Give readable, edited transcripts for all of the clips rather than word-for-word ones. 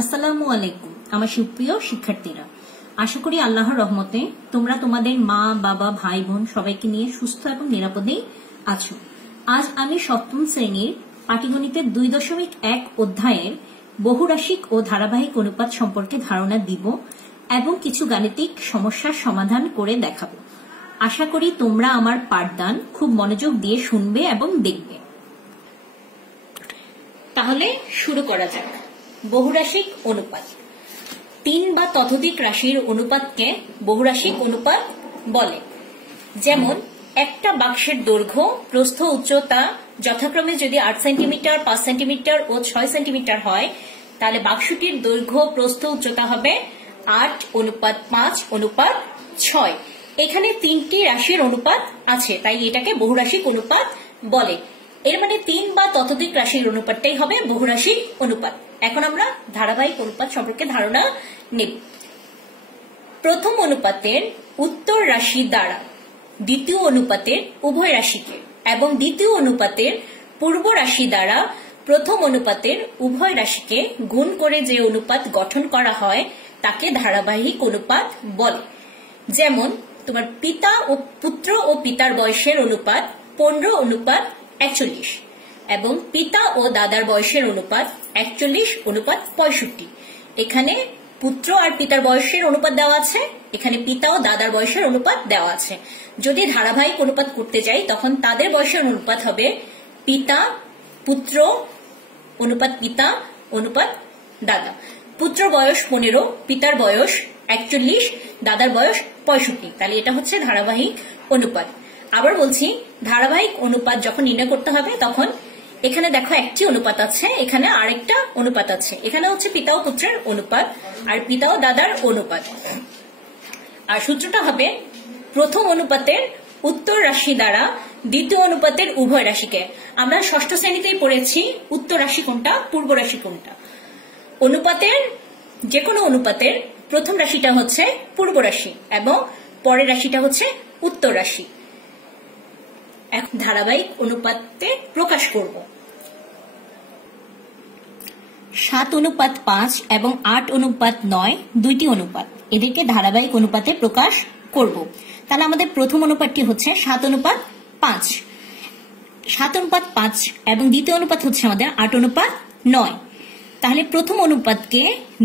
আসসালামু আলাইকুম আমার সুপ্রিয় শিক্ষার্থীরা, আশা করি আল্লাহর রহমতে তোমরা তোমাদের মা বাবা ভাই বোন সবাইকে নিয়ে সুস্থ এবং নিরাপদেই আছো। আজ আমি সপ্তম শ্রেণীর পাটিগণিতের 2.1 অধ্যায়ের বহুরাশিক ও ধারাবাহিক অনুপাত সম্পর্কে ধারণা দিব এবং কিছু গাণিতিক সমস্যার সমাধান করে দেখাবো। আশা করি তোমরা আমার পাঠদান খুব মনোযোগ দিয়ে শুনবে এবং দেখবে। তাহলে শুরু করা যাক। বহুরাশিক অনুপাত। 3 বা ততোধিক রাশির অনুপাতকে বহুরাশিক অনুপাত বলে। যেমন একটা বাক্সের দৈর্ঘ্য প্রস্থ উচ্চতা যথাক্রমে যদি 8 সেন্টিমিটার 5 সেন্টিমিটার ও 6 সেন্টিমিটার হয়, তাহলে বাক্সটির দৈর্ঘ্য প্রস্থ উচ্চতা হবে 8:5:6। এখানে 3টি রাশির অনুপাত আছে, তাই এটাকে বহুরাশিক অনুপাত বলে। এর মানে 3 বা ততোধিক রাশির অনুপাতটাই হবে বহুরাশিক অনুপাত। এখন আমরা ধারাবাহিক অনুপাত সম্পর্কে ধারণা নেব। প্রথম অনুপাতের উত্তর রাশি দ্বারা দ্বিতীয় অনুপাতের উভয় রাশিকে এবং দ্বিতীয় অনুপাতের পূর্ব রাশি দ্বারা প্রথম অনুপাতের উভয় রাশিকে গুণ করে যে অনুপাত গঠন করা হয় তাকে ধারাবাহিক অনুপাত বলে। যেমন তোমার পিতা ও পুত্র ও পিতার বয়সের অনুপাত 15:41 এবং পিতা ও দাদার বয়সের অনুপাত 41:65। এখানে পুত্র আর পিতার বয়সের অনুপাত দেওয়া আছে, এখানে পিতা ও দাদার বয়সের অনুপাত দেওয়া আছে। যদি ধারাবাহিক অনুপাত করতে যাই তখন তাদের বয়সের অনুপাত হবে পিতা পুত্র অনুপাত পিতা অনুপাত দাদা। পুত্র বয়স 15, পিতার বয়স 41, দাদার বয়স 65। তাহলে এটা হচ্ছে ধারাবাহিক অনুপাত। আবার বলছি, ধারাবাহিক অনুপাত যখন নির্ণয় করতে হবে তখন এখানে দেখো একটি অনুপাত আছে, এখানে আরেকটা অনুপাত আছে। এখানে হচ্ছে পিতা ও পুত্রের অনুপাত আর পিতা ও দাদার অনুপাত। আর সূত্রটা হবে প্রথম অনুপাতের উত্তর রাশি দ্বারা দ্বিতীয় অনুপাতের উভয় রাশিকে। আমরা ষষ্ঠ শ্রেণীতেই পড়েছি উত্তর রাশি কোনটা পূর্ব রাশি কোনটা। অনুপাতের যে কোনো অনুপাতের প্রথম রাশিটা হচ্ছে পূর্ব রাশি এবং পরের রাশিটা হচ্ছে উত্তর রাশি। এখন ধারাবাহিক অনুপাতে প্রকাশ করব। 7:5 এবং 8:9 দুইটি অনুপাত, এদেরকে ধারাবাহিক অনুপাতে প্রকাশ করব। তাহলে আমাদের প্রথম অনুপাতটি হচ্ছে 7:5। 7:5 এবং দ্বিতীয় অনুপাত হচ্ছে আমাদের 8:9। তাহলে প্রথম অনুপাতকে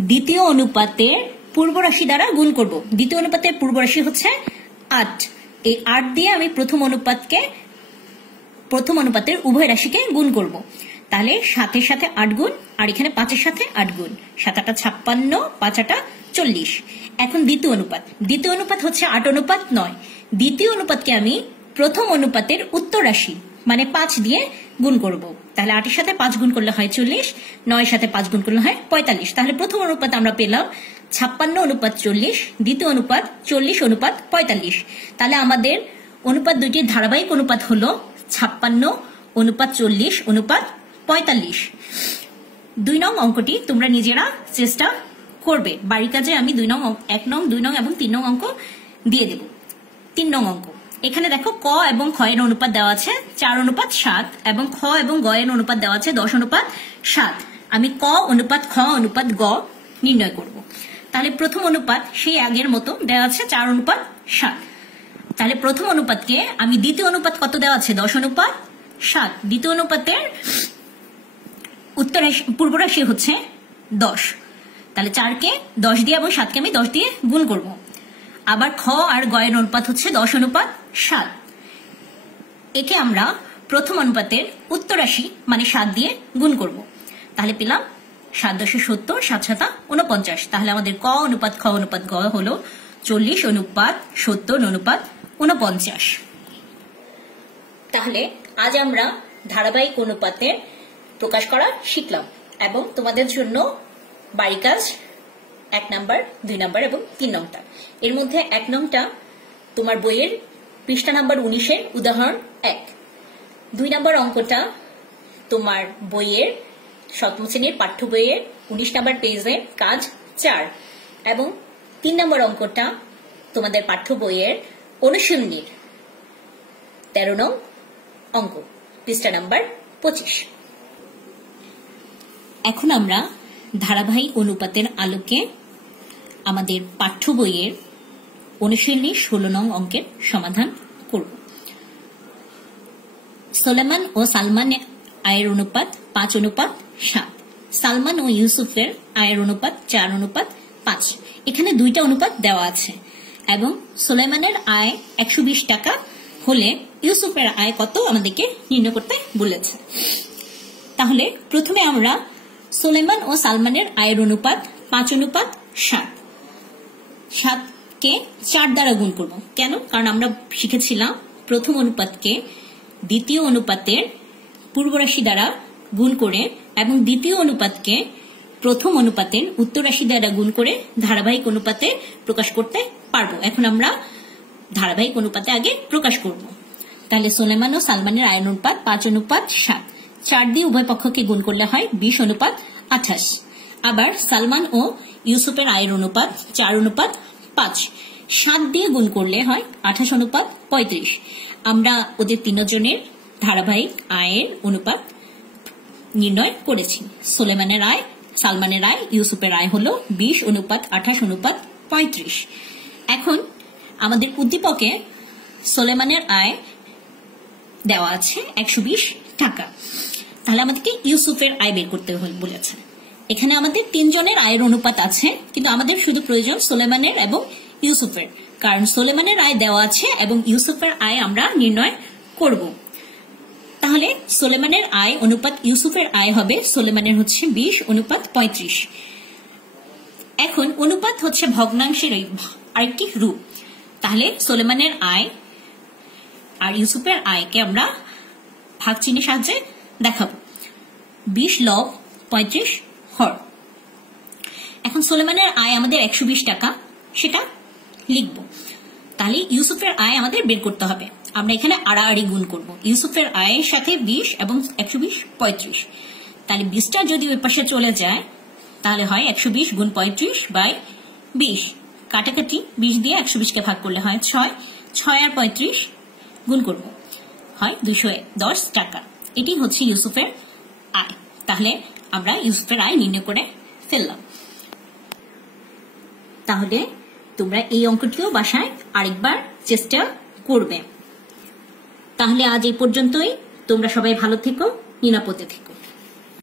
দ্বিতীয় অনুপাতের পূর্ব রাশি দ্বারা গুণ করব। দ্বিতীয় অনুপাতের পূর্ব রাশি হচ্ছে 8। এই 8 দিয়ে আমি প্রথম অনুপাতের উভয় রাশিকে গুণ করব। তাহলে 7-এর সাথে 8 গুণ আর এখানে 5-এর সাথে 8 গুণ। 7-8 56, 5-8 40। এখন দ্বিতীয় অনুপাত হচ্ছে 8:9। দ্বিতীয় অনুপাতকে আমি প্রথম অনুপাতের উত্তর রাশি মানে 5 দিয়ে গুণ করব। তাহলে 8-এর সাথে 5 গুণ করলে হয় 40, 9-এর সাথে 5 গুণ করলে হয় 45। তাহলে প্রথম অনুপাত আমরা পেলাম 56:40, দ্বিতীয় অনুপাত 40:45। তাহলে আমাদের অনুপাত দুইটির ধারাবাহিক অনুপাত হলো 56:40:45। 2 নং অঙ্কটি তোমরা নিজেরা চেষ্টা করবে। বাড়ির কাজে আমি 1 নং 2 নং এবং 3 নং অঙ্ক দিয়ে দেব। 3 নং অঙ্ক, এখানে দেখো ক এবং খ এর অনুপাত দেওয়া আছে 4:7 এবং খ এবং গ এর অনুপাত দেওয়া আছে 10:7। আমি ক অনুপাত খ অনুপাত গ নির্ণয় করব। তাহলে প্রথম অনুপাত সেই আগের মতো দেওয়া আছে 4:7। তাহলে প্রথম অনুপাতকে আমি দ্বিতীয় অনুপাত কত দেওয়া আছে 10:7। দ্বিতীয় অনুপাতের পূর্ব রাশি হচ্ছে 10। তাহলে 4-কে 10 দিয়ে এবং 7-কে আমি 10 দিয়ে গুণ করব। আবার খ আর গ এর অনুপাত হচ্ছে 10:7। একে আমরা প্রথম অনুপাতের উত্তর রাশি মানে 7 দিয়ে গুণ করব। তাহলে পেলাম 7×10 = 7×7 = 49। তাহলে আমাদের ক অনুপাত খ অনুপাত গ হলো 40:70:49। তাহলে আজ আমরা ধারাবাহিক অনুপাতের প্রকাশ করা শিখলাম এবং তোমাদের জন্য বাড়ি কাজ 1 নাম্বার 2 নাম্বার এবং 3 নংটা। এর মধ্যে 1 নংটা তোমার বইয়ের পৃষ্ঠা নাম্বার 19-এর উদাহরণ 1। 2 নাম্বার অঙ্কটা তোমার বইয়ের সপ্তম শ্রেণীর পাঠ্য বইয়ের 19 নাম্বার পেজের কাজ 4 এবং 3 নাম্বার অঙ্কটা তোমাদের পাঠ্য বইয়ের অনুশীলনীর 13 নং অঙ্ক পৃষ্ঠা নাম্বার 25। এখন আমরা ধারাবাহিক অনুপাতের আলোকে আমাদের পাঠ্য বইয়ের অনুশীলনী 16 নং অঙ্কের সমাধান করব। সুলেমান ও সালমান আয়ের অনুপাত 5:7, সালমান ও ইউসুফের আয়ের অনুপাত 4:5। এখানে দুইটা অনুপাত দেওয়া আছে এবং সুলেমানের আয় 120 টাকা হলে ইউসুফের আয় কত আমাদেরকে নির্ণয় করতে বলেছে। তাহলে প্রথমে আমরা সুলেমান ও সালমানের আয়ের অনুপাত 5:7, 7কে 4 দ্বারা গুণ করব। কেন? কারণ আমরা শিখেছিলাম প্রথম অনুপাতকে দ্বিতীয় অনুপাতের পূর্ব রাশি দ্বারা গুণ করে এবং দ্বিতীয় অনুপাতকে প্রথম অনুপাতের উত্তর রাশি দ্বারা গুণ করে ধারাবাহিক অনুপাতে প্রকাশ করতে পারবো। এখন আমরা ধারাবাহিক অনুপাতে আগে প্রকাশ করব। তাহলে সুলেমান ও সালমানের আয়ের অনুপাত 5:7, 4 দিয়ে উভয় পক্ষকে গুণ করলে হয় 20:28। আবার সালমান ও ইউসুফের আয়ের অনুপাত 4:5, 7 দিয়ে গুণ করলে হয় 28:35। আমরা ওদের তিনজনের ধারাবাহিক আয়ের অনুপাত নির্ণয় করেছি। সুলেমানের আয়, সালমানের আয়, ইউসুফের আয় হলো 20:28:35। এখন আমাদের উদ্দীপকে সুলেমানের আয় দেওয়া আছে 120 টাকা। তাহলে আমাদেরকে ইউসুফের আয় বের করতে বলেছে। এখানে আমাদের তিনজনের আয়ের অনুপাত আছে, কিন্তু আমাদের শুধু প্রয়োজন সুলেমানের এবং ইউসুফের, কারণ সুলেমানের আয় দেওয়া আছে এবং ইউসুফের আয় আমরা নির্ণয় করব। তাহলে সুলেমানের আয় অনুপাত ইউসুফের আয় হবে, সুলেমানের হচ্ছে 20:35। এখন অনুপাত হচ্ছে ভগ্নাংশের আরেকটি রূপ। তাহলে সুলেমানের আয় আর ইউসুফের আয়কে আমরা ভাগ চিহ্নের সাহায্যে দেখাবো। 20 লব 35 হর। এখন সুলেমানের আয় আমাদের 120 টাকা, সেটা লিখব। তাহলে ইউসুফের আয় আমাদের বের করতে হবে। আমরা এখানে আড়াআড়ি গুণ করব। ইউসুফের আয়ের সাথে 20 এবং 120 35। তাহলে 20টা যদি ওই পাশে চলে যায় তাহলে হয় 120 গুণ 35/20। কাটাকাটি 20 দিয়ে 120কে ভাগ করলে হয় 6, 6 আর 35 গুণ করব, হয় 210 টাকা। এটি হচ্ছে ইউসুফের আয়। তাহলে আমরা ইউসুফের আয় নির্ণয় করে ফেললাম। তাহলে তোমরা এই অঙ্কটিও বাসায় আরেকবার চেষ্টা করবে। তাহলে আজ এই পর্যন্তই। তোমরা সবাই ভালো থেকো, নিরাপদে থেকো।